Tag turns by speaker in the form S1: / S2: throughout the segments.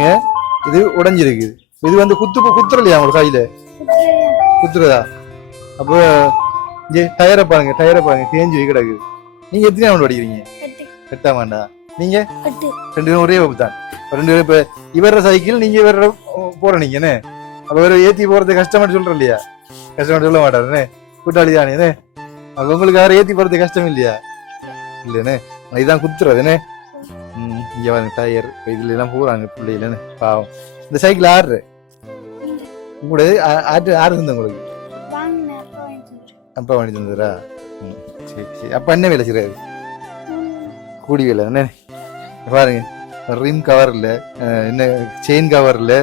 S1: பாருங்க. இது உடைஞ்சிருக்கு இது வந்து குத்து குத்துறலையா உங்க கையில? குத்துறதா? அப்போ இங்கே டயரை பாருங்க டயரை பாருங்க. தேஞ்சு கிடக்குது. நீங்க எத்தனை ஆண்டு படிக்கிறீங்க
S2: எட்டு.
S1: எட்டாம் ஆண்டா நீங்க? ரெண்டு பேரும் ஒரே வகுப்பு தான். ரெண்டு பேரும் இப்ப இவர சைக்கிள் நீங்க இவர போற நீங்கன்னு அப்ப இவர ஏத்தி போறது கஷ்டம்னு சொல்ற இல்லையா கஷ்டம்னு சொல்ல மாட்டாருன்னு கூட்டாளி தானே அப்ப உங்களுக்கு யாரும் ஏத்தி போறது கஷ்டம் இல்லையா? இல்லைன்னு இதான் குத்துறதுன்னு இங்க பாருங்க டயர் இதுல எல்லாம் போறாங்க பிள்ளைகளன்னு பாவம். இந்த சைக்கிள் ஆறு உங்களோட ஆறு ஆறு இருந்தா உங்களுக்கு?
S2: அப்பா
S1: வாங்கி தந்ததுரா ம், சரி சரி. அப்பா என்ன வேலை செய்யறாரு கூடி வேலை என்ன? பாருங்க ரிம் கவர் இல்ல என்ன செயின் கவர் இல்ல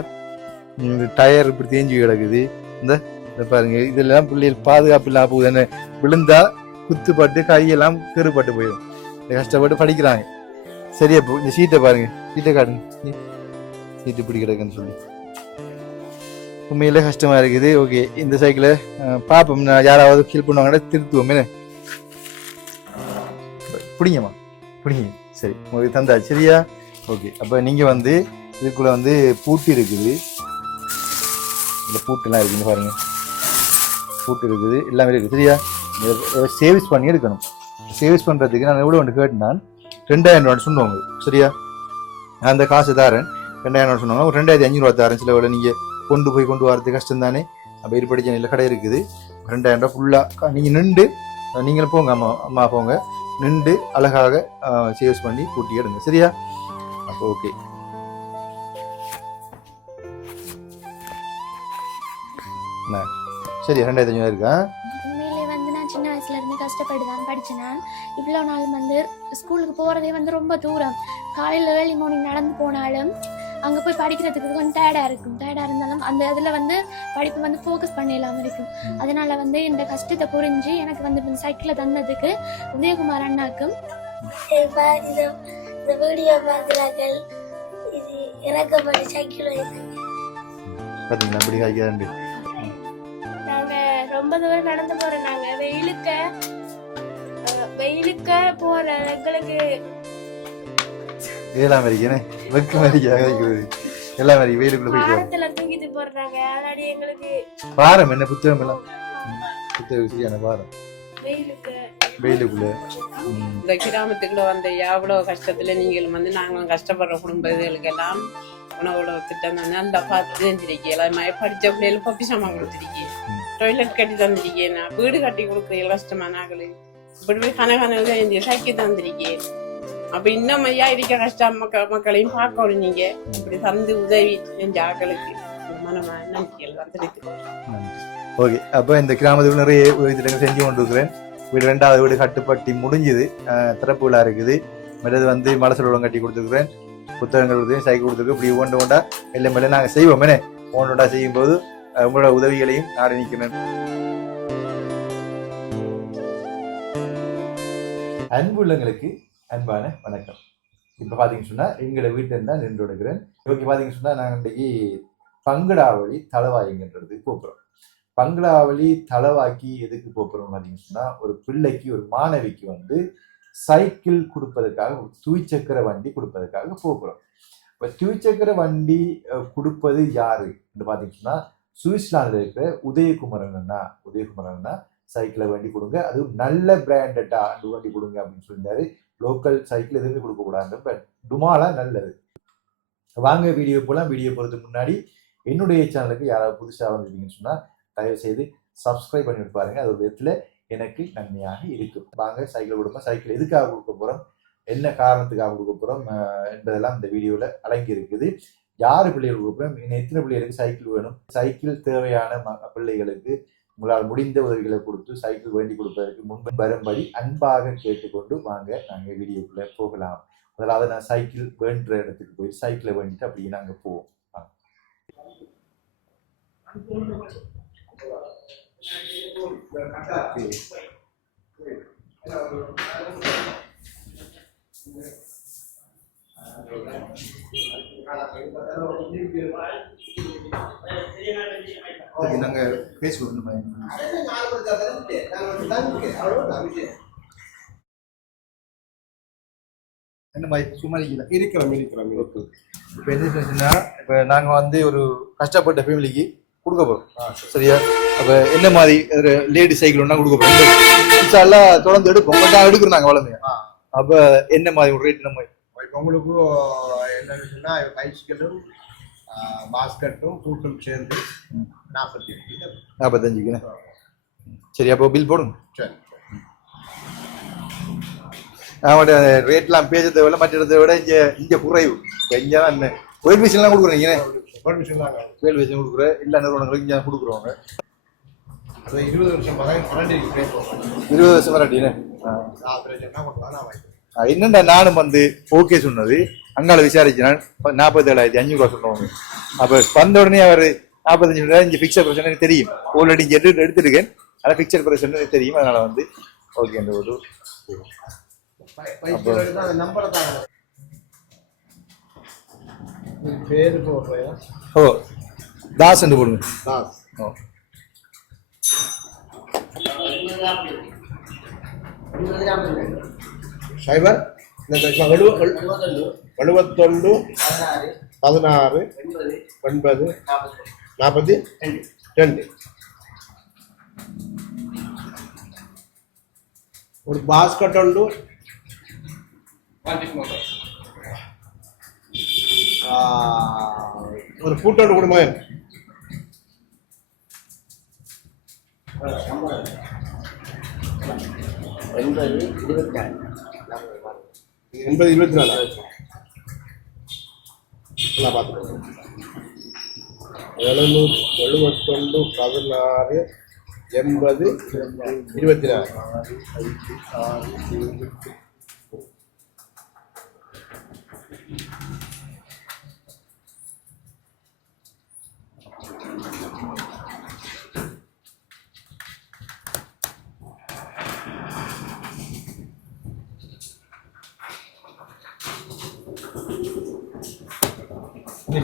S1: டயர் இப்படி தேஞ்சு கிடக்குது. இந்த பாருங்க இதெல்லாம் பிள்ளைகள் பாதுகாப்பு இல்லாம போகுது என்ன? விழுந்தா குத்துப்பட்டு கையெல்லாம் கீறுபட்டு போயிடும். இந்த கஷ்டப்பட்டு படிக்கிறாங்க. சரியா அப்போ இந்த சீட்டை பாருங்க. சீட்டை காட்டுங்க. சீட்டு இப்படி கிடக்குன்னு சொல்லி. உண்மையிலே கஷ்டமா இருக்குது. ஓகே இந்த சைக்கிளை பார்ப்போம் நான் யாராவது ஃபீல் பண்ணுவாங்கன்னா திருத்துவோமே. பிடிங்கம்மா. பிடிங்க. சரி உங்களுக்கு தந்தா. சரியா? ஓகே அப்போ நீங்கள் வந்து இதுக்குள்ளே வந்து பூட்டு இருக்குது. இந்த பூட்டுலாம் இருக்குங்க பாருங்க. பூட்டு இருக்குது. எல்லாமே இருக்குது. சரியா? சேவிஸ் பண்ணி எடுக்கணும். சேவிஸ் பண்ணுறதுக்கு நான் எவ்வளோ ஒன்று கேட்டேன் ரெண்டாயிரம் ரூபான்னு சொன்னவங்க சரியா? நான் அந்த காசு தாரேன். ரெண்டாயிரம் ரூபா சொன்னாங்க ஒரு ரெண்டாயிரத்தி அஞ்சூறுவா தாரேன். சில வேலை நீங்கள் கொண்டு போய் கொண்டு வரது கஷ்டம் தானே அப்போ இருப்படி சென்னையில் கடை இருக்குது. ரெண்டாயிரம் ரூபா ஃபுல்லாக நீங்கள் நின்று நீங்களும் போங்க அம்மா அம்மா போங்க. நின்று அழகாக சேவ்ஸ் பண்ணி கூட்டி எடுங்க சரியா? அப்போ ஓகே என்ன சரி ரெண்டாயிரத்தி அஞ்சூறு இருக்கா?
S2: கஷ்டப்பட்டு தான் படிச்சேன் நான் இவ்வளோ நாள் வந்து ஸ்கூலுக்கு போறதே வந்து ரொம்ப தூரம். காலையில் ஏர்லி மார்னிங் நடந்து போனாலும் அங்கே போய் படிக்கிறதுக்கு கொஞ்சம் டயர்டாக இருக்கும். டயர்டாக இருந்தாலும் அந்த இதில் வந்து படிப்பு வந்து ஃபோக்கஸ் பண்ண இல்லாமல் இருக்கும். அதனால வந்து இந்த கஷ்டத்தை புரிஞ்சு எனக்கு வந்து இந்த சைக்கிளை தந்ததுக்கு உதயகுமார் அண்ணாக்கும்
S3: இந்த இந்த வீடியோ பார்க்குறார்கள். இது இறக்கப்பட்ட சைக்கிள்
S1: பார்த்தீங்களா அப்படி காய்க்கிறாண்டு
S2: நாங்க ரொம்ப தூரம் நடந்து போறோம். நாங்க வெயிலுக்க வெயிலுக்க போற எங்களுக்கு.
S1: ஏழாம் வரைக்கும் வெக்க வரைக்கும் எல்லாம் வரைக்கும் வெயிலுக்குள்ள போயிட்டு வரோம்.
S2: பாரத்துல தூக்கிட்டு போடுறாங்க அதனாடி எங்களுக்கு.
S1: பாரம் என்ன புத்தகம் எல்லாம்? புத்தகம் சரியான பாரம்
S2: வெயிலுக்கு.
S1: வெயிலுக்குள்ள.
S4: இந்த கிராமத்துக்குள்ள வந்த எவ்வளோ கஷ்டத்துல நீங்கள் வந்து நாங்களும் கஷ்டப்படுற குடும்பங்களுக்கு எல்லாம் உணவுல திட்டம் தந்து அந்த பார்த்து தந்திருக்கேன் எல்லாமே படிச்ச பிள்ளைகளுக்கு பொப்பிசமா கொடுத்துருக்கேன்.
S1: ம்.
S4: டாய்லெட் கட்டி தந்திருக்கேன். நான் வீடு கட்டி கொடுக்குறீங்க கஷ்டமா நாங்களு. இப்படி போய் கனகன சக்கி தந்திருக்கேன் அப்ப இன்னும் ஐயா இருக்க கஷ்டம் மக்கள் மக்களையும் பார்க்கணும் நீங்க. இப்படி தந்து உதவி செஞ்ச ஆக்களுக்கு
S1: ஓகே அப்போ இந்த கிராமத்துக்கு நிறைய உதவி திட்டங்கள் செஞ்சு கொண்டு இருக்கிறேன் வீடு ரெண்டாவது வீடு கட்டுப்பட்டி முடிஞ்சுது. திறப்பு விழா இருக்குது. மற்றது வந்து மலசலோடம் கட்டி கொடுத்துருக்குறேன். புத்தகங்கள் கொடுத்து சைக்கிள் கொடுத்துருக்கு இப்படி ஒன்று ஒன்றா எல்லாம் மேலே நாங்கள் செய்வோம். என்ன? ஒன்று ஒன்றா செய்யும்போது உங்களோட உதவிகளையும் நாடு நிற்கிறேன் அன்புள்ளங்களுக்கு அன்பான வணக்கம். இப்போ பார்த்தீங்கன்னு சொன்னால் எங்களோட வீட்டில் தான் நின்று எடுக்கிறேன் ஓகே பார்த்தீங்கன்னு சொன்னால் நாங்கள் இன்றைக்கி பங்கடாவளி தளவாய்ங்கன்றதுக்கு போகிறோம் பங்களாவளி தளவாக்கி எதுக்கு போகிறோம் பார்த்தீங்கன்னு சொன்னால் ஒரு பிள்ளைக்கு ஒரு மாணவிக்கு வந்து சைக்கிள் கொடுப்பதற்காக ஒரு துவிச்சக்கர வண்டி கொடுப்பதற்காக போகிறோம் இப்போ துவிச்சக்கர வண்டி கொடுப்பது யாரு? பார்த்தீங்கன்னு சொன்னால் சுவிட்சர்லாந்தில் இருக்கிற உதயகுமரன் அண்ணா. உதயகுமரன் அண்ணா சைக்கிளை வண்டி கொடுங்க. அதுவும் நல்ல பிராண்டட்டா வண்டி கொடுங்க அப்படின்னு சொல்லியிருந்தாரு. லோக்கல் சைக்கிள் எதுவுமே கொடுக்கக்கூடாது பட் டுமாலா நல்லது. வாங்க வீடியோ போகலாம் வீடியோ போகிறதுக்கு முன்னாடி என்னுடைய சேனலுக்கு யாராவது புதுசாக வந்துருக்கீங்கன்னு சொன்னால் தயவு செய்து சப்ஸ்கிரைப் பண்ணி பாருங்கள் அது ஒரு விதத்தில் எனக்கு நன்மையாக இருக்கும். வாங்க சைக்கிள் கொடுப்போம். சைக்கிள் எதுக்காக கொடுக்க போகிறோம் என்ன காரணத்துக்காக கொடுக்க போகிறோம் என்பதெல்லாம் இந்த வீடியோவில் அடங்கி இருக்குது யார் பிள்ளைகள் கொடுக்குறோம் எத்தனை பிள்ளைகளுக்கு சைக்கிள் வேணும்? சைக்கிள் தேவையான ம- பிள்ளைகளுக்கு உங்களால் முடிந்த உதவிகளை கொடுத்து சைக்கிள் வேண்டி கொடுப்பதற்கு முன்பு வரும்படி அன்பாக கேட்டுக்கொண்டு வாங்க நாங்கள் வீடியோக்குள்ளே போகலாம் முதலாவது நான் சைக்கிள் வேண்டுற இடத்துக்கு போய் சைக்கிளை வேண்டிட்டு அப்படியே நாங்கள் போவோம் Thank you. நாங்க ஃபேஸ்புக் என்ன மாதிரி சும்மா
S5: இருக்கிறோம் இருக்கிறோம்
S1: ஓகே இப்போ என்ன பிரச்சனைனா இப்போ நாங்கள் வந்து ஒரு கஷ்டப்பட்ட ஃபேமிலிக்கு கொடுக்க போகிறோம் சரியா? அப்போ என்ன மாதிரி லேடி சைக்கிள் ஒன்றா கொடுக்க போகிறோம் எல்லாம் தொடர்ந்து எடுப்போம். கொஞ்சம் எடுக்கிறோம் நாங்கள் வளர்ந்து. அப்போ என்ன மாதிரி ஒரு ரேட் நம்ம
S5: உங்களுக்கு என்ன விஷயம்னா பைஸ்கலும் பாஸ்கட்டும் பூட்டும் சேர்ந்து நாற்பத்தி எட்டு
S1: நாற்பத்தஞ்சுக்குண்ணே சரி அப்போ பில் போடுங்க.
S5: சரி
S1: அவங்களோட ரேட்லாம் பேசுறதை விட மற்ற இடத்தை விட இங்கே இங்கே குறைவு. இங்கே தான் என்ன கோயில் மிஷின்லாம் கொடுக்குறீங்க
S5: பர்மிஷன் தாங்க
S1: கோயில் மிஷின் கொடுக்குற எல்லா நிறுவனங்களும் இங்கே கொடுக்குறவங்க.
S5: இருபது வருஷம்
S1: இருபது வருஷம் வராட்டினே
S5: வாங்கிக்கிறேன்.
S1: என்னண்டா நானும் வந்து ஓகே சொன்னது? அங்கால விசாரிச்சினால் நாற்பத்தி ஏழாயிரத்தி அஞ்சூறு ரூபா சொன்னவங்க. அப்போ வந்த உடனே அவர் நாற்பத்தஞ்சு ரூபா இங்கே ஃபிக்ஸட் பிரச்சனை எனக்கு தெரியும். ஆல்ரெடி இங்கே எடுத்து எடுத்துருக்கேன். ஆனால் ஃபிக்ஸட் பிரச்சனை எனக்கு தெரியும். அதனால வந்து ஓகே அந்த ஒரு ஓ தாஸ் போடுங்க.
S5: தாஸ்.
S1: ஓ.
S5: சைபர் எழுபத்தொன்று பதினாறு ஒன்பது நாற்பத்தி ரெண்டு ஒரு பாஸ்கெட் உண்டு ஒரு பூட்டோண்டு கொடுங்க ஒன்பது இருபத்தி நாலு எண்பது இருபத்தி நாலு நல்லா பார்த்துக்கோங்க எழுநூ எழுபத்தொண்டு பதினாறு எண்பது இருபத்தி நாலு
S1: நீ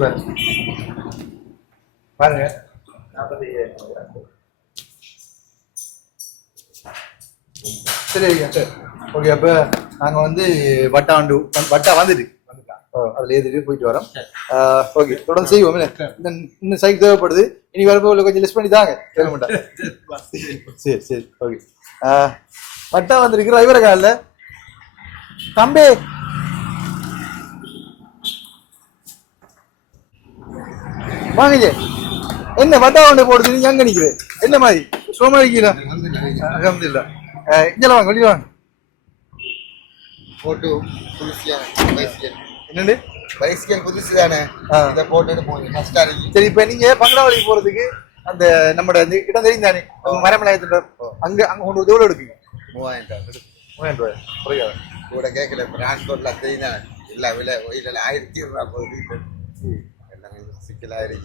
S1: பாரு. பாருங்க. நாற்பத்தி சரி ஐயா சரி. ஓகே அப்போ நாங்கள் வந்து வட்டா ஆண்டு வட்டா வந்துட்டு அதில் ஏற்றிட்டு போயிட்டு வரோம். ஓகே தொடர்ந்து செய்வோம்? இன்னும் சைக்கிள் தேவைப்படுது. இனி வரப்போ கொஞ்சம் லிஸ்ட் பண்ணி தாங்க. கேட்க மாட்டேன் சரி சரி ஓகே வட்டா வந்திருக்கு டிரைவரை காலில். தம்பி வாங்க. என்ன வட்டா கொண்டு போடுது நீங்க அங்க நிக்கிற என்ன மாதிரி? சும்மா இருக்கீங்களா? அலமதுல்லா இங்கே வாங்க வெளியே வாங்க.
S6: போட்டு
S1: என்னண்டு
S6: பைசிக்கல் புதுசு தானே. இதை போட்டுட்டு போய் இருக்கு.
S1: சரி இப்ப நீங்க பங்களாவளி போறதுக்கு அந்த நம்மட இந்த இடம் தெரியும் தானே? மரமலாயத்துல? அங்க அங்க கொண்டு வந்து எவ்வளவு எடுப்பீங்க
S6: மூவாயிரம் ரூபாய்
S1: மூவாயிரம் ரூபாய்? குறையாது
S6: கூட கேட்கல டிரான்ஸ்போர்ட்ல தெரியும் இல்லை விலை ஆயிரத்தி ரூபா போகுது எல்லாமே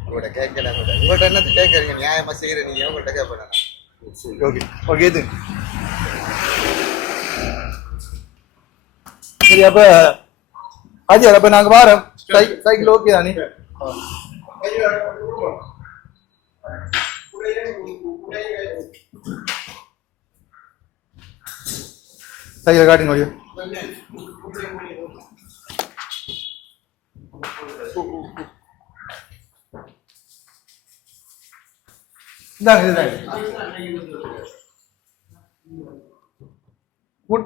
S6: உங்கள்கிட்ட கேட்கல கூட உங்கள்கிட்ட என்ன கேட்குறீங்க? நியாயமாக செய்கிற நீங்க உங்கள்கிட்ட கேட்பேன்
S1: ஓகே. ஓகே இது. சரி அப்ப அஜய் அப்ப நாங்க வாரோம். சைக்கிள் ஓகே தானே? சைக்கிள் காட்டுங்க முடியும்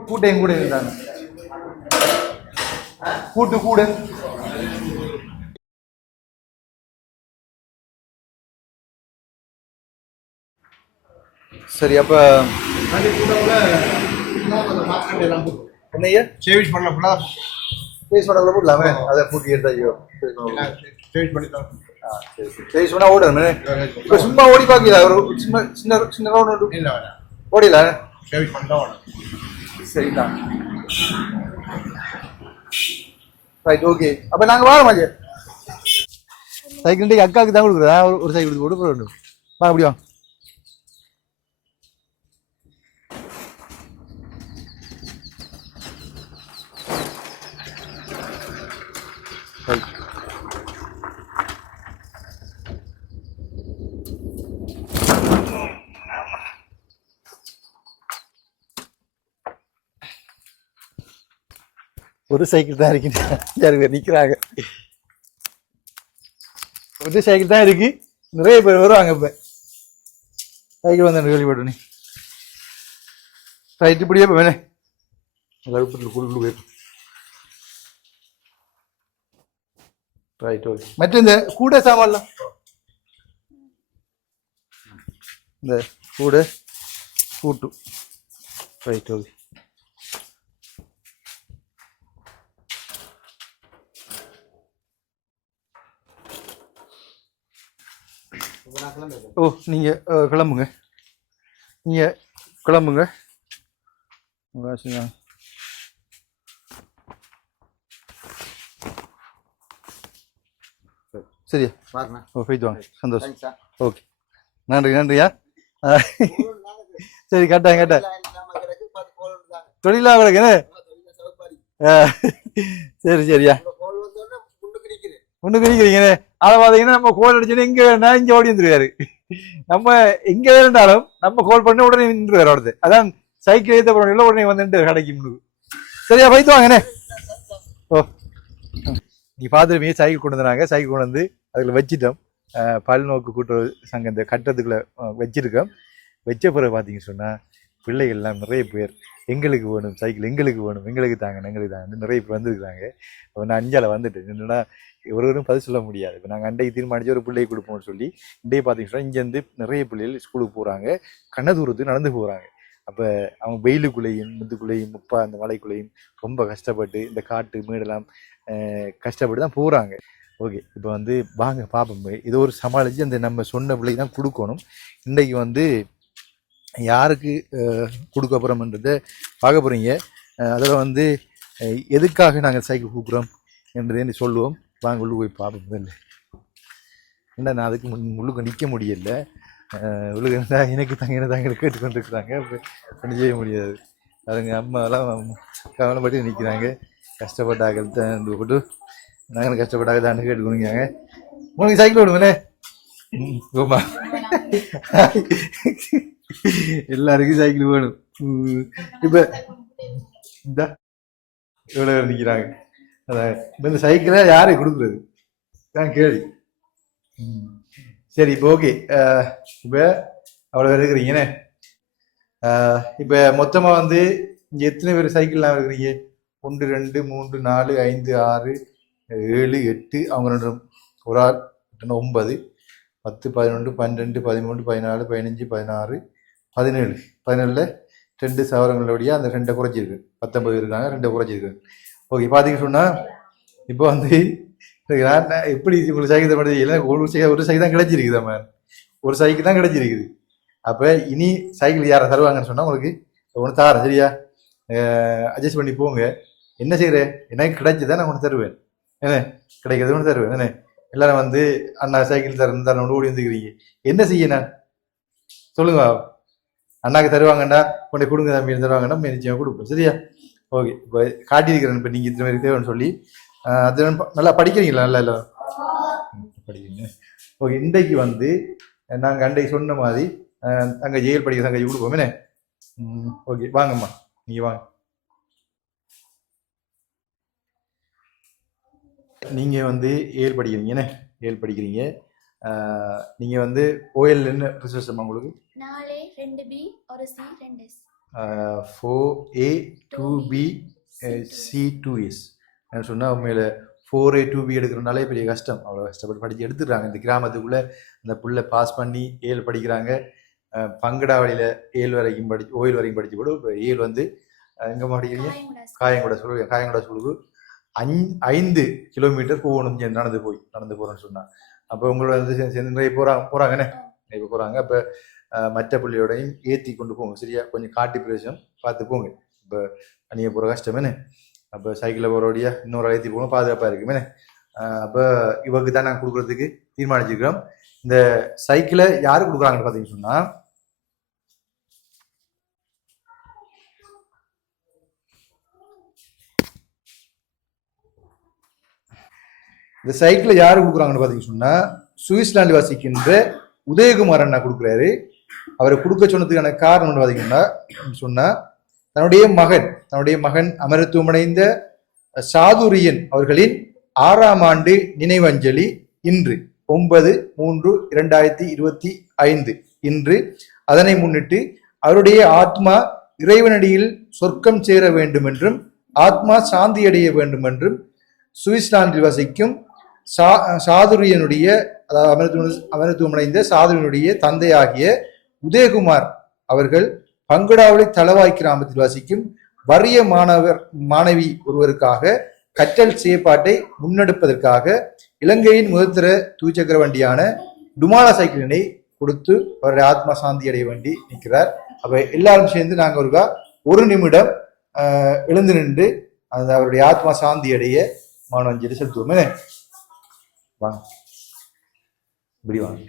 S1: கூட்டையும் கூட இருந்தாங்க கூட்டு கூட. சரி அப்ப என்னையா
S5: சேவிஸ் பண்ண ஃபுல்லாக
S1: பேஸ் பண்ண போடலாமே? அதை பூட்டி எடுத்தா ஐயோ.
S5: சேவிஸ் பண்ணி
S1: ஓடுமே இப்ப சும்மா ஓடி பாக்கல ஒரு சின்ன சின்ன சின்ன ரவுண்ட்
S5: இல்லை வேணாம்.
S1: ஓடில?
S5: சேவிஸ் பண்ணி தான் வேணும்
S1: சரிதான் ரைட் ஓகே அப்ப நாங்க வாரோம் அஜய். சைக்கிள் அக்காவுக்கு தான் கொடுக்குறதா? ஒரு சைக்கிள் கொடுத்து போட வேண்டும் வா அப்படி ஒரு சைக்கிள் தான் இருக்கு. அஞ்சாறு பேர் நிற்கிறாங்க ஒரு சைக்கிள் தான் இருக்கு. நிறைய பேர் வருவாங்க இப்போ. சைக்கிள் வந்து கேள்விப்பட்டு நீ. சைட்டு இப்படியே இப்போ வேணே. குடு குடு போயிடும் ரைட் ஓகே மற்ற இந்த கூட சாமான்லாம். இந்த கூட கூட்டு. ரைட் ஓகே ஓ நீங்கள் கிளம்புங்க. நீங்கள் கிளம்புங்க. உங்க ஆசையா? சரியா?
S6: பாருங்க
S1: ஓ போயிட்டு வாங்க. சந்தோஷம். ஓகே. நன்றி நன்றியா சரி கேட்டேன் கேட்டேன் தொழிலா ஆ, சரி சரியா ஒண்ணு கிடைக்கிறீங்க அதை பார்த்தீங்கன்னா நம்ம கோல் அடிச்சோன்னா இங்கே வேணா இங்கே ஓடி வந்துருவாரு நம்ம எங்கே இருந்தாலும் நம்ம கோல் பண்ண உடனே நின்றுவார் அடுத்து அதான் சைக்கிள் ஏற்ற போறோம் உடனே வந்துட்டு கடைக்கு முன்னுக்கு சரியா போயிட்டு வாங்கண்ணே ஓ. நீ பார்த்துருப்பீங்க சைக்கிள் கொண்டு வந்தாங்க சைக்கிள் கொண்டு வந்து அதில் வச்சிட்டோம். பல்நோக்கு கூட்டுறவு சங்கம் இந்த கட்டத்துக்குள்ள வச்சிருக்கோம். வச்ச பிறகு பார்த்தீங்க சொன்னால் பிள்ளைகள்லாம் நிறைய பேர் எங்களுக்கு வேணும் சைக்கிள் எங்களுக்கு வேணும் எங்களுக்கு தாங்க எங்களுக்கு தாங்க நிறைய பேர் வந்துருக்காங்க இப்போ நான் அஞ்சால் வந்துட்டு என்னென்னா ஒருவரும் பதில் சொல்ல முடியாது. இப்போ நாங்கள் அண்டைக்கு தீர்மானித்து ஒரு பிள்ளையை கொடுப்போம்னு சொல்லி இன்றைய பார்த்தீங்கன்னா இங்கேருந்து நிறைய பிள்ளைகள் ஸ்கூலுக்கு போகிறாங்க கண்ண தூரத்துக்கு நடந்து போகிறாங்க அப்போ அவங்க வெயிலுக்குள்ளேயும் முத்துக்குள்ளேயும் முப்பா அந்த மலைக்குள்ளேயும் ரொம்ப கஷ்டப்பட்டு இந்த காட்டு மேடெல்லாம் கஷ்டப்பட்டு தான் போகிறாங்க ஓகே இப்போ வந்து வாங்க பார்ப்போம் இது ஒரு சமாளித்து அந்த நம்ம சொன்ன பிள்ளைக்கு தான் கொடுக்கணும். இன்றைக்கு வந்து யாருக்கு கொடுக்க போகிறோம்ன்றதை பார்க்க போகிறீங்க அதில் வந்து எதுக்காக நாங்கள் சைக்கிள் கொடுக்குறோம் என்றதை சொல்லுவோம். வாங்க உள்ளு போய் பார்ப்போம் முதல்ல. என்ன நான் அதுக்கு முன் உள்ளுக்கு நிற்க முடியல. உள்ளுக்கு இருந்தால் எனக்கு தங்க தாங்க கேட்டுக்கொண்டிருக்கிறாங்க. பண்ணி ஒன்றும் செய்ய முடியாது. அதுங்க அம்மாலாம் கவலைப்பட்டு நிற்கிறாங்க கஷ்டப்பட்டாக்கள் தான் போட்டு நாங்கள் கஷ்டப்பட்டாங்க தான் கேட்டுக்கொடுங்க உனக்கு சைக்கிள் விடுங்களே ஓமா எல்லாருக்கும் சைக்கிள் வேணும். இப்ப இந்த இவ்வளோ பேர் நிற்கிறாங்க அதான் இந்த சைக்கிளை யாரை கொடுக்குறது? தான் கேள்வி. சரி இப்போ ஓகே இப்போ அவ்வளோ பேர் இருக்கிறீங்கண்ணே இப்போ மொத்தமாக வந்து இங்கே எத்தனை பேர் சைக்கிள்லாம் இருக்கிறீங்க? ஒன்று ரெண்டு மூன்று நாலு ஐந்து ஆறு ஏழு எட்டு அவங்க ரெண்டு ஒரு ஆள் ஒன்பது பத்து பதினொன்று பன்னெண்டு பதிமூணு பதினாலு பதினஞ்சு பதினாறு பதினேழு. பதினேழில் ரெண்டு சவரங்களுடைய அந்த ரெண்டை குறைச்சிருக்கு. பத்தொம்பது இருக்காங்க ரெண்டை குறைச்சிருக்கு. ஓகே பார்த்தீங்கன்னு சொன்னால் இப்போ வந்து நான் எப்படி உங்களுக்கு சைக்கிள் பண்ணுறது இல்லை ஒரு சைக்கிள் ஒரு சைக்கிள் தான் கிடைச்சிருக்குது நம்ம. ஒரு சைக்கிள் தான் கிடைச்சிருக்குது. அப்போ இனி சைக்கிள் யாரை தருவாங்கன்னு சொன்னால் உங்களுக்கு ஒன்று தாரேன் சரியா? அட்ஜஸ்ட் பண்ணி போங்க. என்ன செய்கிறேன் எனக்கு கிடைச்சதா நான் ஒன்று தருவேன். என்ன? கிடைக்கிறது ஒன்று தருவேன். என்ன? எல்லாரும் வந்து அண்ணா சைக்கிள் தரணும் தரணும் ஓடி வந்துக்கிறீங்க. என்ன செய்ய நான் சொல்லுங்க அண்ணாக்கு தருவாங்கண்ணா கொண்டே கொடுங்க தம்பி தருவாங்கன்னா நிச்சயம் கொடுப்போம். சரியா? ஓகே. இப்போ காட்டியிருக்கிறேன் இப்போ நீங்கள் இத்தனை பேருக்கு தேவைன்னு சொல்லி. அது நல்லா படிக்கிறீங்களா நல்லா இல்லை? படிக்கிறீங்க. ஓகே இன்றைக்கு வந்து நாங்கள் அன்றைக்கு சொன்ன மாதிரி அங்கே ஜெயில் படிக்கிற அங்கே கொடுப்போமே. ஓகே வாங்கம்மா. நீங்கள் வாங்க. நீங்கள் வந்து ஏழு படிக்கிறீங்கண்ணே என்ன? ஏழு படிக்கிறீங்க. நீங்கள் வந்து ஓஎல் என்ன ரிசர்ச் உங்களுக்கு?
S2: நாலு ரெண்டு பி ஒரு சி ரெண்டு S
S1: four A two B C two S நான் சொன்னால் உண்மையில் ஃபோர் ஏ டூ பி எடுக்கிறனாலே பெரிய கஷ்டம். அவ்வளோ கஷ்டப்பட்டு படித்து எடுத்துடுறாங்க. இந்த கிராமத்துக்குள்ளே அந்த புள்ள பாஸ் பண்ணி ஏழு படிக்கிறாங்க. பங்கடாவளியில் ஏழு வரைக்கும் படி ஓயில் வரைக்கும் படித்து கூட இப்போ ஏழு வந்து எங்கே படிக்கிறீங்க? காயங்கூட சொல்லு காயங்கூட சொல்லுது. அஞ் ஐந்து கிலோமீட்டர் போகணும் நடந்து போய் நடந்து போகிறோன்னு சொன்னா. அப்போ உங்களோட வந்து நிறைய போகிறாங்க போகிறாங்கண்ணே இப்போ போகிறாங்க அப்போ மற்ற பிள்ளையோடையும் ஏற்றி கொண்டு போங்க சரியா? கொஞ்சம் காட்டு பிரதேசம் பார்த்து போங்க. இப்போ தனியாக போகிற கஷ்டமேனே அப்போ சைக்கிளில் போகிறோடியா இன்னொரு ஏற்றி போகணும் பாதுகாப்பாக இருக்குமேனே அப்போ இவருக்கு தான் நாங்கள் கொடுக்குறதுக்கு தீர்மானிச்சிருக்கிறோம். இந்த சைக்கிளை யார் கொடுக்குறாங்கன்னு பார்த்தீங்கன்னு சொன்னால் இந்த சைக்கிளை யார் கொடுக்குறாங்கன்னு பார்த்தீங்கன்னு சொன்னால் சுவிட்சர்லாந்து வாசிக்கின்ற உதயகுமார் அண்ணா கொடுக்குறாரு. அவரை கொடுக்க சொன்னதுக்கான காரணம் பார்த்தீங்கன்னா சொன்னா தன்னுடைய மகன் தன்னுடைய மகன் அமரத்துவமடைந்த சாதுரியன் அவர்களின் ஆறாம் ஆண்டு நினைவஞ்சலி இன்று ஒன்பது மூன்று இரண்டாயிரத்தி இருபத்தி ஐந்து. இன்று அதனை முன்னிட்டு அவருடைய ஆத்மா இறைவனடியில் சொர்க்கம் சேர வேண்டும் என்றும் ஆத்மா சாந்தி அடைய வேண்டும் என்றும் சுவிட்சர்லாந்தில் வசிக்கும் சா சாதுரியனுடைய அதாவது அமரத்துவம் அமரத்துவமடைந்த சாதுரியனுடைய தந்தையாகிய உதயகுமார் அவர்கள் பங்குடாவளி தளவாய் கிராமத்தில் வசிக்கும் வறிய மாணவர் மாணவி ஒருவருக்காக கற்றல் செயற்பாட்டை முன்னெடுப்பதற்காக இலங்கையின் முதத்திர தூச்சக்கர வண்டியான டுமாலா சைக்கிளினை கொடுத்து அவருடைய ஆத்மா சாந்தி அடைய வேண்டி நிற்கிறார். அப்போ எல்லாரும் சேர்ந்து நாங்கள் ஒருக்கா ஒரு நிமிடம் எழுந்து நின்று அந்த அவருடைய ஆத்மா சாந்தி அடைய மாணவன் செலுத்துவோம் என்ன? இப்படி வாங்க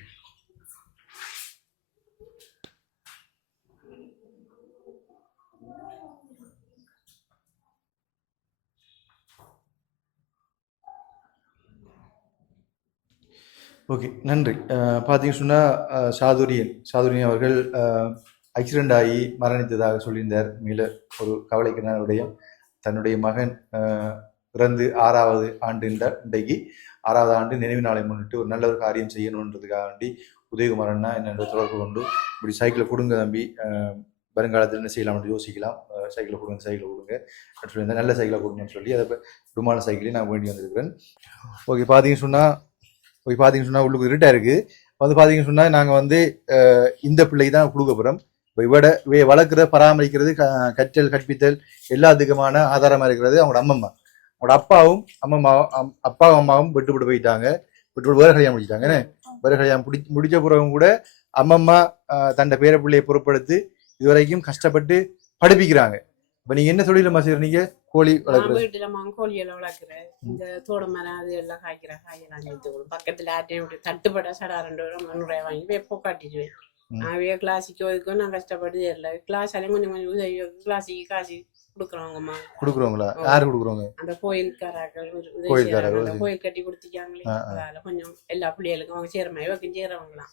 S1: ஓகே நன்றி. அஹ் பார்த்தீங்க சொன்னால் சாதுரியன். சாதுரியன் அவர்கள் ஆக்சிடென்ட் ஆகி மரணித்ததாக சொல்லியிருந்தார். மேல ஒரு கவலைக்கின தன்னுடைய மகன் பிறந்து ஆறாவது ஆண்டு இந்த- இன்றைக்கு ஆறாவது ஆண்டு நினைவு நாளை முன்னிட்டு ஒரு நல்ல ஒரு காரியம் செய்யணுன்றதுக்காக வேண்டி உதயகுமார் அண்ணா என்னோட தொடர்பு கொண்டு இப்படி சைக்கிளை கொடுங்க தம்பி. வருங்காலத்தில் என்ன செய்யலாம்னு யோசிக்கலாம். சைக்கிளை கொடுங்க சைக்கிளை கொடுங்க. சொல்லி நல்ல சைக்கிளை கொடுங்கன்னு சொல்லி அதை டுமான சைக்கிளையும் நான் வேண்டி வந்திருக்கிறேன். ஓகே பார்த்தீங்கன்னு சொன்னால் ஓகே பார்த்தீங்கன்னு சொன்னால் உள்ளுக்கு இருட்டாக இருக்குது வந்து பார்த்தீங்கன்னு சொன்னால் நாங்கள் வந்து இந்த பிள்ளைக்கு தான் கொடுக்க போகிறோம் இப்போ இவட வளர்க்குற பராமரிக்கிறது க கற்றல் கற்பித்தல் எல்லாத்துக்குமான ஆதாரமாக இருக்கிறது அவங்களோட அம்மம்மா. அவங்களோட அப்பாவும் அம்மம்மாவும் அம்- அப்பாவும் அம்மாவும் விட்டு விட்டு போயிட்டாங்க. விட்டு விட்டு வேறு கல்யாணம் முடிச்சிட்டாங்க. என்ன? வேறு கல்யாணம் பிடி முடிச்ச பிறகும் கூட அம்மம்மா தன்னை பேர பிள்ளையை பொறுப்படுத்தி இதுவரைக்கும் கஷ்டப்பட்டு படிப்பிக்கிறாங்க. இப்போ நீங்கள் என்ன தொழிலம்மா செய்கிறீங்க கோழி
S4: நான்
S1: வளர்க்குறது.
S4: வீட்டுல மங்கோழி எல்லாம் வளர்க்குறேன். இந்த தோட மரம் அது எல்லாம் காய்க்கிற காயெல்லாம் சேர்த்து பக்கத்துல ஆட்டையும் தட்டுப்பட சடா ரெண்டு பேரும் முந்நூறுவாய் வாங்கி வெப்போ காட்டிடுவேன். அவைய கிளாஸுக்கு ஒதுக்கும் நான் கஷ்டப்பட்டு தெரியல. கிளாஸ் அலையும் கொஞ்சம் கொஞ்சம் கிளாஸுக்கு காசு கொடுக்குறவங்கம்மா.
S1: கொடுக்குறோங்களா யார் கொடுக்குறோங்க
S4: அந்த கோயில்காரர்கள்
S1: கோயில்காரர்கள்.
S4: அந்த. கோயில் கட்டி
S1: ஆ.
S4: அதால கொஞ்சம் எல்லா பிள்ளைகளுக்கும் அவங்க சேர மாதிரி வைக்கும் சேரவங்களாம்.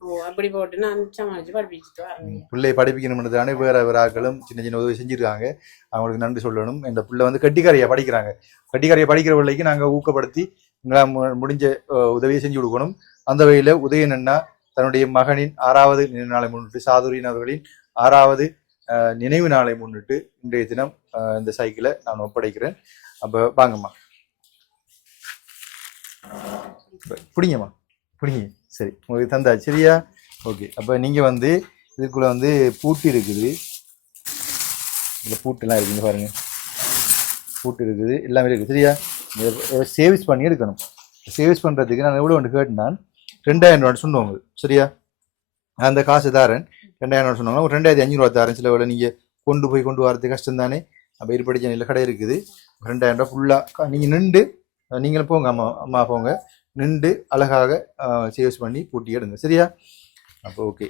S4: ஓ அப்படி போட்டு நான் சமாளிச்சு படிப்பிச்சுட்டு வரேன்.
S1: பிள்ளையை படிப்பிக்கணும்ன்றதானே வேற வேற ஆட்களும் சின்ன சின்ன உதவி செஞ்சிருக்காங்க. அவங்களுக்கு நன்றி சொல்லணும். இந்த பிள்ளை வந்து கட்டிக்காரியா படிக்கிறாங்க. கட்டிக்காரியா படிக்கிற பிள்ளைக்கு நாங்கள் ஊக்கப்படுத்தி எங்களால் முடிஞ்ச உதவியை செஞ்சு கொடுக்கணும். அந்த வகையில் உதயன் அண்ணா தன்னுடைய மகனின் ஆறாவது நினைவு நாளை முன்னிட்டு சாதுரியன் அவர்களின் ஆறாவது நினைவு நாளை முன்னிட்டு இன்றைய தினம் இந்த சைக்கிளை நான் ஒப்படைக்கிறேன். அப்போ வாங்கம்மா. பிடிங்கம்மா. பிடிங்க. சரி உங்களுக்கு தந்தா சரியா? ஓகே. அப்போ நீங்கள் வந்து இதுக்குள்ளே வந்து பூட்டு இருக்குது. இதில் பூட்டுலாம் இருக்குங்க பாருங்கள் பூட்டு இருக்குது. எல்லாமே இருக்குது. சரியா? சேவிஸ் பண்ணி எடுக்கணும். சேவிஸ் பண்ணுறதுக்கு நான் எவ்வளோ ஒன்று கேட்டேன் ரெண்டாயிரம் ரூபான்னு சொன்னோம் சரியா? அந்த காசு தாரேன். ரெண்டாயிரம் சொன்னாங்க ஒரு ரெண்டாயிரத்தி அஞ்சூறுவா தாரேன். சில வேலை நீங்கள் கொண்டு போய் கொண்டு வரது கஷ்டம் தானே அப்போ இருப்படி சென்னையில் கடை இருக்குது. ரெண்டாயிரம் ரூபா ஃபுல்லாக நீங்கள் நின்று நீங்களும் போங்க அம்மா அம்மா போங்க. நின்று அழகாக சேவ்ஸ் பண்ணி பூட்டி எடுங்க. சரியா? அப்போ ஓகே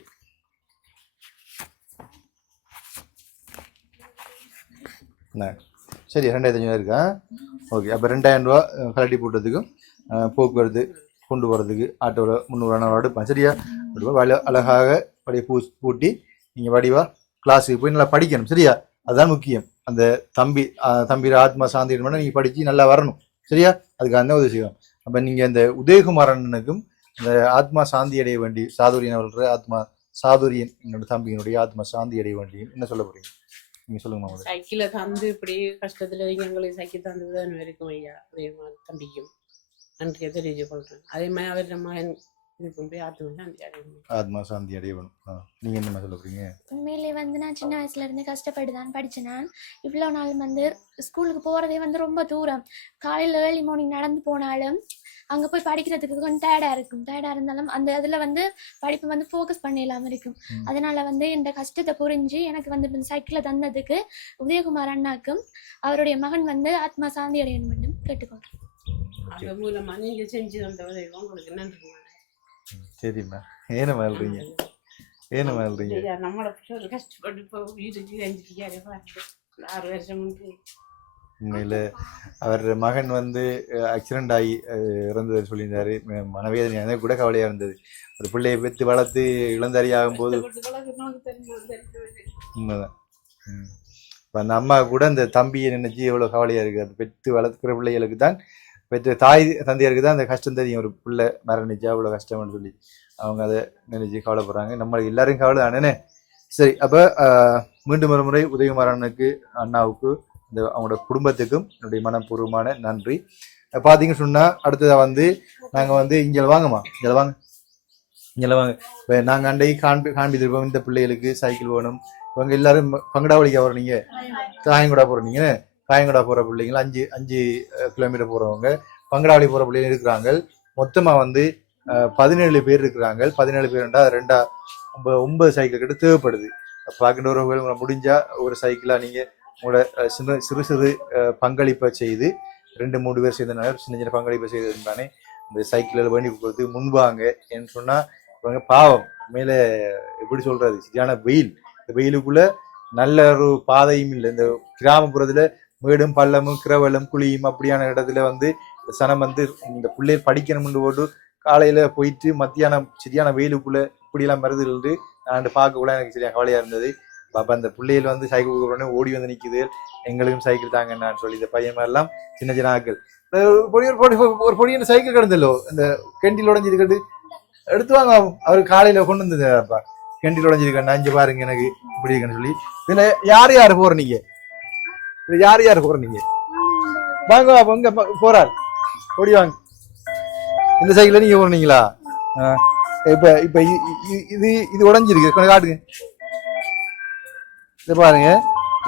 S1: என்ன? சரி ரெண்டாயிரத்தி அஞ்சூறு இருக்கா? ஓகே அப்போ ரெண்டாயிரம் ரூபா கலட்டி போட்டதுக்கும் போக்குவரத்து கொண்டு போகிறதுக்கு ஆட்டோவில் முந்நூறு நான் எடுப்பேன் சரியா எடுப்பேன் வலி அழகாக வடி பூ பூட்டி நீங்கள் வடிவா கிளாஸுக்கு போய் நல்லா படிக்கணும் சரியா? அதுதான் முக்கியம். அந்த தம்பி தம்பி ஆத்மா சாந்தி பண்ண நீங்கள் படித்து நல்லா வரணும் சரியா? அதுக்கு அந்த உதவி செய்வோம் அப்போ நீங்கள் அந்த உதயகுமார் அண்ணனுக்கும் இந்த ஆத்மா சாந்தி அடைய வேண்டி சாதுரியன் அவர்கள் ஆத்மா சாதுரியன் என்னோட தம்பியினுடைய ஆத்மா சாந்தி அடைய வேண்டி என்ன சொல்ல போறீங்க? நீங்க சொல்லுங்க
S4: சைக்கிளை தந்து இப்படி கஷ்டத்துல எங்களுக்கு சைக்கிள் தந்து தான் இருக்கும் ஐயா தம்பிக்கும். நன்றியை தெரிவிச்சு கொள்றேன். அதே மாதிரி அவர் மகன் அடையணும்.
S1: ஆத்மா சாந்தி அடைய வேணும் ஆ, நீங்க என்ன சொல்ல போறீங்க?
S2: உண்மையிலே வந்து நான் சின்ன வயசுல இருந்து கஷ்டப்பட்டு தான் படித்தேன் நான். இவ்வளோ நாள் வந்து ஸ்கூலுக்கு போகிறதே வந்து ரொம்ப தூரம். காலையில் ஏர்லி மார்னிங் நடந்து போனாலும் அங்கே போய் படிக்கிறதுக்கு கொஞ்சம் டயர்டாக இருக்கும். டயர்டாக இருந்தாலும் அந்த இதில் வந்து படிப்பு வந்து ஃபோக்கஸ் பண்ண இல்லாமல் இருக்கும். அதனால வந்து இந்த கஷ்டத்தை புரிஞ்சு எனக்கு வந்து இந்த சைக்கிளை தந்ததுக்கு உதயகுமார் அண்ணாக்கும் அவருடைய மகன் வந்து ஆத்மா சாந்தி அடையணும் மட்டும் கேட்டுக்கொள்கிறேன்
S4: அது மூலமா நீங்க செஞ்சு தந்த உதவி உங்களுக்கு நன்றி
S1: சரிம்மா ஏன வாழ்றீங்க ஏன வாழ்றீங்க
S4: நம்மளை பிள்ளை கஷ்டப்பட்டு இப்போ வீட்டுக்கு செஞ்சுருக்காரு பாருங்க. ஆறு வருஷம் முன்பு.
S1: உண்மையில அவர் மகன் வந்து ஆக்சிடென்ட் ஆகி இறந்தது சொல்லியிருந்தாரு. மனவேதனை எனக்கு கூட கவலையா இருந்தது. ஒரு பிள்ளையை பெற்று வளர்த்து ஆகும்போது
S4: தெரியும் தெரிஞ்சவங்க.
S1: உண்மைதான். இப்போ அந்த அம்மா கூட இந்த தம்பியை நினைச்சு எவ்வளோ கவலையாக இருக்குது அது பெற்று வளர்க்குற பிள்ளைகளுக்கு தான் பெற்ற தாய் தந்தையருக்கு தான் அந்த கஷ்டம் தெரியும். ஒரு பிள்ளை மரணிச்சா அவ்வளோ கஷ்டம்னு சொல்லி. அவங்க அதை நினைச்சு கவலைப்படுறாங்க. நம்மளுக்கு எல்லாரும் கவலை தானே சரி அப்போ மீண்டும் ஒரு முறை உதயகுமாரனுக்கு அண்ணாவுக்கு இந்த அவங்களோட குடும்பத்துக்கும் என்னுடைய மனப்பூர்வமான நன்றி. பார்த்தீங்கன்னு சொன்னால் அடுத்ததாக வந்து நாங்கள் வந்து இங்கே வாங்கம்மா. இங்கே வாங்க. இங்கே வாங்க. இப்போ நாங்கள் அன்றைக்கு காண்பி காண்பித்திருப்போம். இந்த பிள்ளைகளுக்கு சைக்கிள் வேணும். இவங்க எல்லாரும் பங்கடாவளிக்கா போகிறீங்க தாயங்கூடா போகிறீங்க காயங்கடா போகிற பிள்ளைங்கள் அஞ்சு அஞ்சு கிலோமீட்டர் போகிறவங்க பங்கடாவளி போகிற பிள்ளைங்க இருக்கிறாங்க. மொத்தமாக வந்து பதினேழு பேர் இருக்கிறாங்க. பதினேழு பேருண்டா ரெண்டா ஒன்பது ஒன்பது சைக்கிள் கிட்ட தேவைப்படுது. பார்க்கின்றவர்கள் உங்களை முடிஞ்சால் ஒரு சைக்கிளாக நீங்கள் உங்களோட சின்ன சிறு சிறு பங்களிப்பை செய்து ரெண்டு மூணு பேர் சேர்ந்தனால சின்ன சின்ன பங்களிப்பை செய்தது இந்த சைக்கிளில் வேண்டி கொடுத்து முன்பாங்க. என்று சொன்னால் இவங்க பாவம். மேலே எப்படி சொல்கிறது சரியான வெயில். இந்த வெயிலுக்குள்ளே நல்ல ஒரு பாதையும் இல்லை. இந்த கிராமப்புறத்தில் மேடும் பள்ளமும் கிரவலும் குழியும் அப்படியான இடத்துல வந்து சனம் வந்து இந்த பிள்ளை படிக்கணும்னு போட்டு காலையில போயிட்டு மத்தியானம் சரியான வெயிலுக்குள்ள இப்படியெல்லாம் மருந்துகள் நான் பார்க்கக்குள்ள எனக்கு சரியா கவலையா இருந்தது. அப்போ அந்த பிள்ளைகள் வந்து சைக்கிள் உடனே ஓடி வந்து நிற்குது எங்களுக்கும் சைக்கிள் தாங்க நான் சொல்லி இந்த பையன் எல்லாம் சின்ன சின்ன ஆட்கள். ஒரு பொடி ஒரு பொடி ஒரு பொடியின் சைக்கிள் கிடந்தല്ലോ இந்த கெண்டில் உடஞ்சிருக்கிறது. எடுத்து வாங்க அவர் காலையில் கொண்டு வந்தது அப்பா. கெண்டில் உடஞ்சிருக்கேன் அஞ்சு பாருங்க எனக்கு இப்படி இருக்குன்னு சொல்லி. இதில் யார் யார் போகிற நீங்க? இதுல யார் யார் போற நீங்க? வாங்க இங்க ப- போறார். ஓடி வாங்க. இந்த சைக்கிள்ல நீங்க போறீங்களா ஆ. இப்ப இப்ப இது இது உடைஞ்சிருக்கு. கொஞ்சம் காட்டுங்க. இது பாருங்க.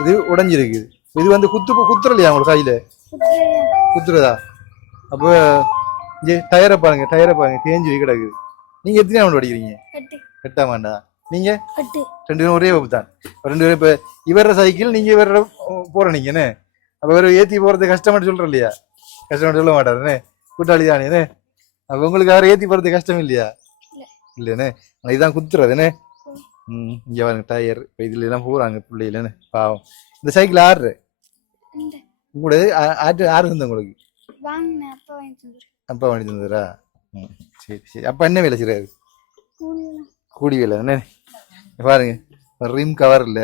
S1: இது உடைஞ்சிருக்கு. இது வந்து குத்து குத்துறலையா உங்களுக்கு கையில? குத்துறதா? அப்போ இங்க டயரை பாருங்க டயரை பாருங்க. தேஞ்சு கிடக்குது நீங்க எத்தனை ஆண்டு படிக்கிறீங்க
S3: எட்டு.
S1: எட்டாம் ஆண்டா நீங்க? ரெண்டு பேரும் ஒரே வகுப்பு தான். ரெண்டு பேரும் இப்ப இவர சைக்கிள் நீங்க இவர போற நீங்க என்ன? அப்ப இவர ஏத்தி போறது கஷ்டம்னு சொல்ற இல்லையா? கஷ்டம்னு சொல்ல மாட்டாருன்னு கூட்டாளி தானே அப்ப உங்களுக்கு அவரை ஏத்தி போறது கஷ்டம் இல்லையா?
S2: இல்ல.
S1: இல்லைன்னு இதுதான் குத்துறதுன்னு ம். இங்க பாருங்க டயர் இதுல எல்லாம் போறாங்க பிள்ளைகளன்னு பாவம். இந்த சைக்கிள் ஆடுற? உங்களோட ஆட்டு ஆறு இருந்த உங்களுக்கு.
S2: அப்பா வாங்கி
S1: தந்ததுரா ம் சரி சரி. அப்பா என்ன வேலை செய்றாரு? கூடி வேலை. என்ன? பாருங்க. ரிம் கவரில்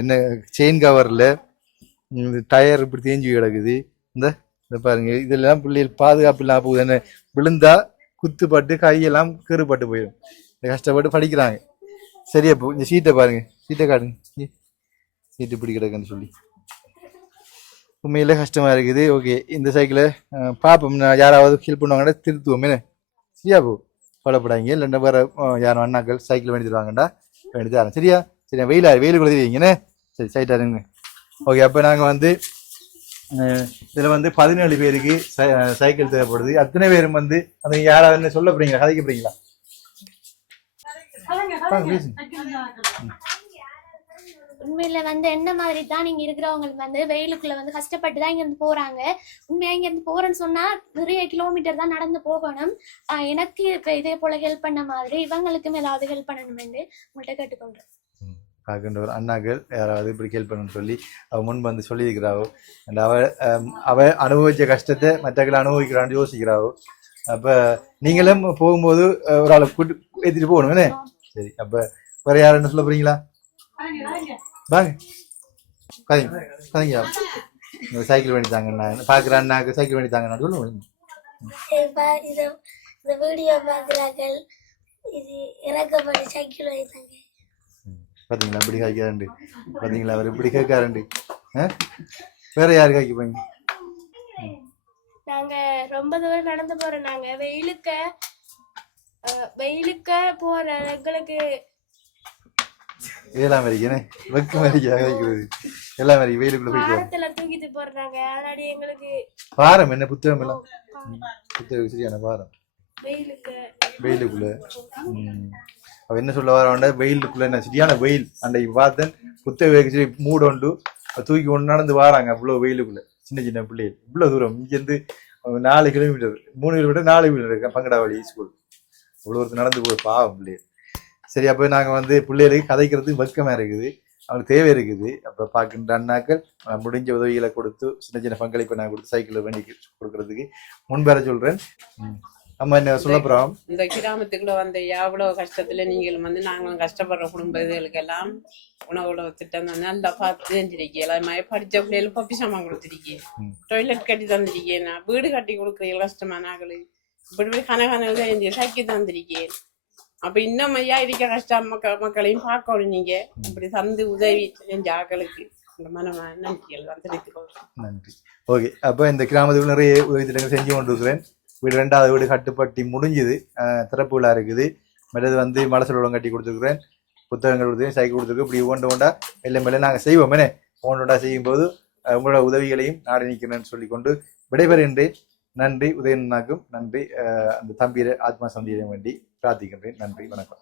S1: என்ன செயின் கவரில் இந்த டயர் இப்படி தேஞ்சு கிடக்குது. இந்த இந்த பாருங்க. இதெல்லாம் பிள்ளைகள் பாதுகாப்பு இல்லாமல் போகுது. என்ன விழுந்தா குத்துப்பட்டு கையெல்லாம் கீறுபட்டு போயிடும். கஷ்டப்பட்டு படிக்கிறாங்க. சரி அப்போ இந்த சீட்டை பாருங்க. சீட்டை காட்டுங்க. சீட்டு இப்படி கிடக்குன்னு சொல்லி. உண்மையில கஷ்டமா இருக்குது. ஓகே இந்த சைக்கிளை பார்ப்போம் நான் யாராவது ஹெல்ப் பண்ணுவாங்கன்னா திருத்துவோம். சரியா போ. கவலைப்படாதீங்க. இல்லைன்னா வேற யாரும் அண்ணாக்கள் சைக்கிள் வேண்டி தருவாங்கடா வேண்டி தரேன். சரியா? சரியா வெயிலா வெயிலுக்குள்ள தெரியுங்கண்ணே சரி சைட்டா இருங்க. ஓகே அப்போ நாங்கள் வந்து இதில் வந்து பதினேழு பேருக்கு சைக்கிள் தேவைப்படுது. அத்தனை பேரும் வந்து அது யாராவது என்ன சொல்ல போறீங்களா? கதைக்க போறீங்களா.
S2: உண்மையில வந்து என்ன மாதிரி தான் இங்க இருக்கிறவங்களுக்கு வந்து வெயிலுக்குள்ள வந்து கஷ்டப்பட்டு தான் இங்க இருந்து போறாங்க. உண்மையா இங்க இருந்து போறேன்னு சொன்னா நிறைய கிலோமீட்டர் தான் நடந்து போகணும். ஆஹ் எனக்கு இப்ப இதே போல ஹெல்ப் பண்ண மாதிரி இவங்களுக்கும் ஏதாவது ஹெல்ப் பண்ணணும்னு உங்கள்கிட்ட கேட்டுக்கொள்றேன்.
S1: பார்க்கின்ற ஒரு அண்ணாக்கள் யாராவது இப்படி ஹெல்ப் பண்ணணும்னு சொல்லி அவ முன்பு வந்து சொல்லியிருக்கிறாவோ அண்ட் அவ அம், அவ அனுபவிச்ச கஷ்டத்தை மற்றவர்கள் அனுபவிக்கிறான்னு யோசிக்கிறாவோ அப்ப நீங்களும் போகும்போது ஒரு ஆளை கூட்டு ஏற்றிட்டு போகணும் என்ன? சரி அப்ப வேற யாருன்னு சொல்ல போறீங்களா? வாங்க கதைங்க கதைங்க இந்த சைக்கிள் வேண்டி தாங்கண்ணா. பார்க்குற அண்ணாக்கு சைக்கிள் வேண்டி தாங்கண்ணா. சொல்லுங்க
S3: இந்த வீடியோ பார்க்குறார்கள் இது இறக்கப்பட்ட சைக்கிள் வைத்தாங்க
S1: பார்த்தீங்களா இப்படி காய்க்காரண்டு. பார்த்தீங்களா அவர் இப்படி கேட்காரண்டு. ஆ? வேற யாரு காய்க்க போங்க
S7: நாங்க ரொம்ப தூரம் நடந்து போறோம். நாங்க வெயிலுக்க வெயிலுக்க போற எங்களுக்கு
S1: ஏழாம் வரைக்கும் வெக்கு வரைக்கும் காய்க்கிறது எல்லாம் வரைக்கும் வெயிலுக்குள்ள போயிட்டு
S7: வாரத்துல தூக்கிட்டு போடுறாங்க அதனால எங்களுக்கு
S1: பாரம் என்ன புத்தகம் எல்லாம்? புத்தகம் சரியான பாரம்
S7: வெயிலுக்கு.
S1: வெயிலுக்குள்ள. அவ என்ன சொல்ல வர வெயிலுக்குள்ள என்ன சரியான வெயில். அன்றைக்கு பார்த்தேன் புத்தகம் சரி மூடொண்டு தூக்கி கொண்டு நடந்து வராங்க அவ்வளோ வெயிலுக்குள்ள. சின்ன சின்ன பிள்ளைகள். இவ்வளோ தூரம். இங்கேருந்து நாலு கிலோமீட்டர் மூணு கிலோமீட்டர் நாலு கிலோமீட்டர் பங்கடாவளி ஸ்கூல் இவ்வளோ நடந்து போய் பாவம் பிள்ளைகள். சரி அப்போ நாங்கள் வந்து பிள்ளைகளுக்கு கதைக்கிறதுக்கு வெக்கமாக இருக்குது. அவங்களுக்கு தேவை இருக்குது. அப்போ பார்க்கின்ற அண்ணாக்கள் முடிஞ்ச உதவிகளை கொடுத்து சின்ன சின்ன பங்களிப்பை நான் கொடுத்து சைக்கிளில் வேண்டி கொடுக்கறதுக்கு முன்பேற சொல்கிறேன் நம்ம என்ன சொல்ல
S4: இந்த கிராமத்துக்குள்ள வந்த எவ்வளவு கஷ்டத்துல நீங்கள் வந்து நாங்களும் கஷ்டப்படுற குடும்பங்களுக்கு எல்லாம் உணவு திட்டம் தான் நல்லா பார்த்து செஞ்சிருக்கீங்க. எல்லாமே படிச்ச பிள்ளைகளுக்கு பப்பி சாமான் கொடுத்துருக்கீங்க. டொய்லெட் கட்டி தந்திருக்கேன் நான் வீடு கட்டி கொடுக்குறீங்க கஷ்டமான ஆகலு இப்படி போய் கனகன செஞ்சு சக்கி தந்திருக்கேன் அப்ப இன்னும் ஐயா இருக்க கஷ்டம் மக்கள் மக்களையும் பார்க்கணும் நீங்க. இப்படி தந்து உதவி செஞ்ச ஆக்களுக்கு இந்த நம்பிக்கைகள் தெரிவித்துக்
S1: நன்றி. ஓகே. அப்போ இந்த கிராமத்துக்கு நிறைய உதவி திட்டங்கள் செஞ்சு கொண்டிருக்கிறேன். வீடு ரெண்டாவது வீடு கட்டுப்பட்டி முடிஞ்சுது. திறப்பு விழா இருக்குது. மற்றது வந்து மலை செல்வம் கட்டி கொடுத்துருக்குறேன். புத்தகங்கள் கொடுத்துருக்கேன் சைக்கிள் கொடுத்துருக்கு இப்படி ஒன்று ஒன்றா மெல்ல மெல்ல நாங்கள் செய்வோம். என்ன? ஒன்றா செய்யும்போது அஹ் உங்களோட உதவிகளையும் நாடு நிற்கிறேன்னு சொல்லிக்கொண்டு விடைபெறுகின்றேன். நன்றி உதயநாகும் நன்றி. அஹ் அந்த தம்பியை ஆத்மா சந்தியிடம் வேண்டி பிரார்த்திக்கின்றேன். நன்றி வணக்கம்.